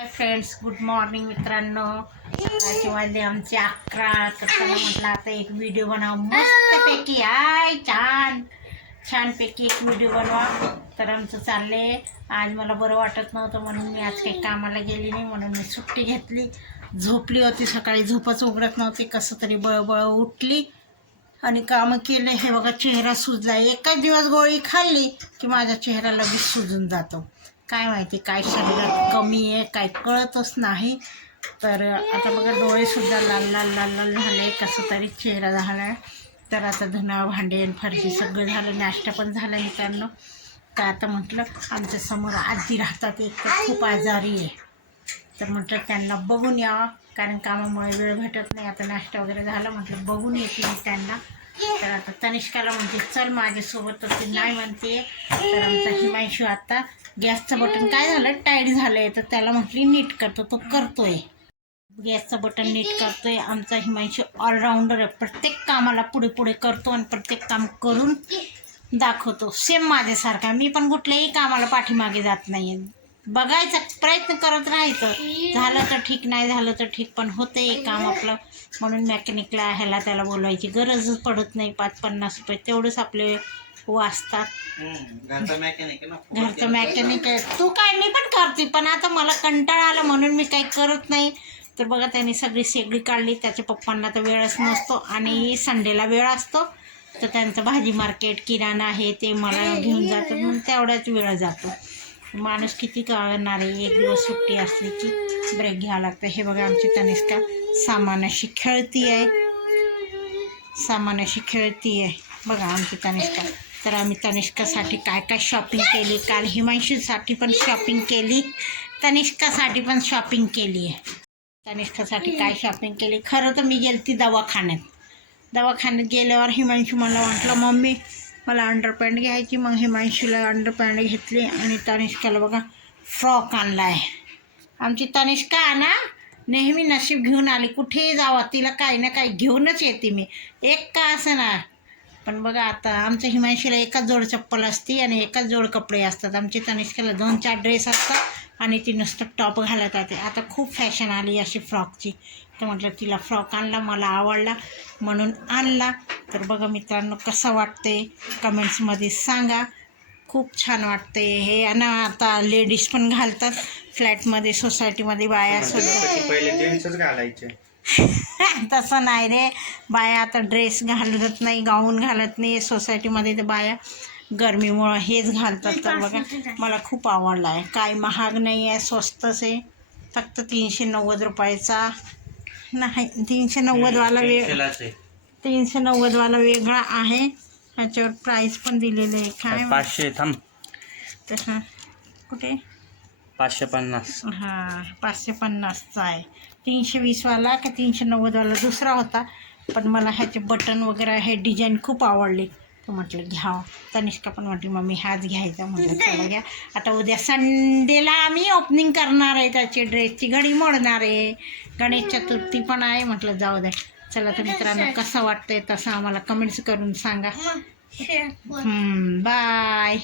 Hi friends good morning मित्रांनो. सकाळचे वाजले आमचे अकरा तर त्याला म्हटलं आता एक व्हिडिओ बनवा मस्तपैकी आय छान. छानपैकी एक व्हिडिओ बनवा. तर आमचं चाललंय. आज मला बरं वाटत नव्हतं म्हणून मी आज काही कामाला गेली नाही म्हणून मी सुट्टी घेतली. झोपली होती सकाळी झोपच उघडत नव्हती कसं तरी बळबळ उठली. आणि कामं केलं. हे बघा चेहरा सुजला. एकच दिवस गोळी खाल्ली की माझ्या चेहऱ्याला लगेच सुजून जातो. काय माहिती काय शरीरात कमी आहे काय कळतच नाही. तर आता बघा डोळेसुद्धा लाल लाल लाल लाल झाले कसं तरी चेहरा झाला. आहे तर आता धुणं भांडे फरशी सगळं झालं नाश्ता पण झाला मित्रांनो. तर आता म्हटलं आमच्यासमोर आजी राहतात एक तर खूप आजारी आहे. तर म्हटलं त्यांना बघून यावं कारण कामामुळे वेळ भेटत नाही. आता नाश्ता वगैरे झाला म्हटलं बघून येते मी त्यांना. तर आता तनिष्काला म्हणते चल माझ्यासोबत. तर ती नाही म्हणते. तर आमचा हिमांशू आता गॅसचं बटन काय झालं? टाईट झालं आहे तर त्याला म्हटली नीट करतो. तो करतोय. गॅसचं बटन नीट करतोय. आमचा हिमांशू ऑलराऊंडर आहे. प्रत्येक कामाला पुढे पुढे करतो आणि प्रत्येक काम करून दाखवतो. सेम माझ्यासारखा. मी पण कुठल्याही कामाला पाठीमागे जात नाही बघायचा प्रयत्न करत राहायचं. झालं तर ठीक नाही झालं तर ठीक पण होतं एक काम आपलं. म्हणून मॅकॅनिकला ह्याला त्याला बोलवायची गरजच पडत नाही. पाच पन्नास रुपये तेवढंच आपले वाचतात. घरचा मेकॅनिक तू काय मी पण करते पण आता मला कंटाळा आला म्हणून मी काही करत नाही. तर बघा त्यांनी सगळी शेगडी काढली. त्याच्या पप्पांना तर वेळच नसतो आणि संडेला वेळ असतो. तर त्यांचं भाजी मार्केट किराणा आहे ते मला घेऊन जातात. म्हणून तेवढाच वेळ जातो. माणूस किती कळणार आहे एक दिवस सुट्टी असली की ब्रेक घ्यावा लागतं. हे बघा आमची तनिष्का सामानाशी खेळती आहे. सामानाशी खेळती आहे. बघा आमची तनिष्का. तर आम्ही तनिष्कासाठी काय काय शॉपिंग केली? काल हिमांशूसाठी पण शॉपिंग केली. तनिष्कासाठी पण शॉपिंग केली आहे. तनिष्कासाठी काय शॉपिंग केली? खरं तर मी गेली ती दवाखान्यात. दवाखान्यात गेल्यावर हिमांशू मला म्हटलं मम्मी मला अंडरपॅन्ट घ्यायची मग हिमांशीला अंडरपॅन्ट घेतली आणि तनिष्काला बघा फ्रॉक आणला आहे आमची तनिष्का ना नेहमी नशीब घेऊन आली. कुठेही जावा तिला काही ना काही घेऊनच येते मी. एक का असं ना पण बघा आता आमच्या हिमांशीला एकाच जोड चप्पल असते आणि एकाच जोड कपडे असतात. आमची तनिष्काला दोन चार ड्रेस असतात आणि ती नुसतं टॉप घालत राहते. आता खूप फॅशन आली अशी फ्रॉकची तर म्हटलं तिला फ्रॉक आणला मला आवडला म्हणून आणला. तर बघा मित्रांनो कसं वाटते कमेंट्समध्ये सांगा. खूप छान वाटते हे आणि आता लेडीज पण घालतात. फ्लॅटमध्ये सोसायटीमध्ये बाया सुद्धा घालायचे. तसं नाही रे. बाया आता ड्रेस घालत नाही गाऊन घालत नाही. सोसायटीमध्ये तर बाया गरमीमुळं हेच घालतात. तर बघा मला खूप आवडला आहे. काय महाग नाही आहे स्वस्तच आहे. फक्त तीनशे नव्वद रुपयाचा. नाही तीनशे नव्वदवाला वेग. तीनशे नव्वदवाला वेगळा आहे. ह्याच्यावर प्राईस पण दिलेलं आहे. काय पाचशे थांब. तसं कुठे? पाचशे पन्नास. हां पाचशे पन्नासचा आहे. तीनशे वीसवाला का तीनशे नव्वदवाला दुसरा होता. पण मला ह्याचे बटन वगैरे हे डिझाईन खूप आवडली. तर म्हटलं घ्यावं तनिष्का पण म्हटली मम्मी हाच घ्यायचा. म्हटलं चला घ्या. आता उद्या संडेला आम्ही ओपनिंग करणार आहे त्याची ड्रेसची घडी मोडणार आहे. गणेश चतुर्थी पण आहे. म्हटलं जाऊ द्या चला तर मित्रांनो कसं वाटतंय तसं आम्हाला कमेंट्स करून सांगा. बाय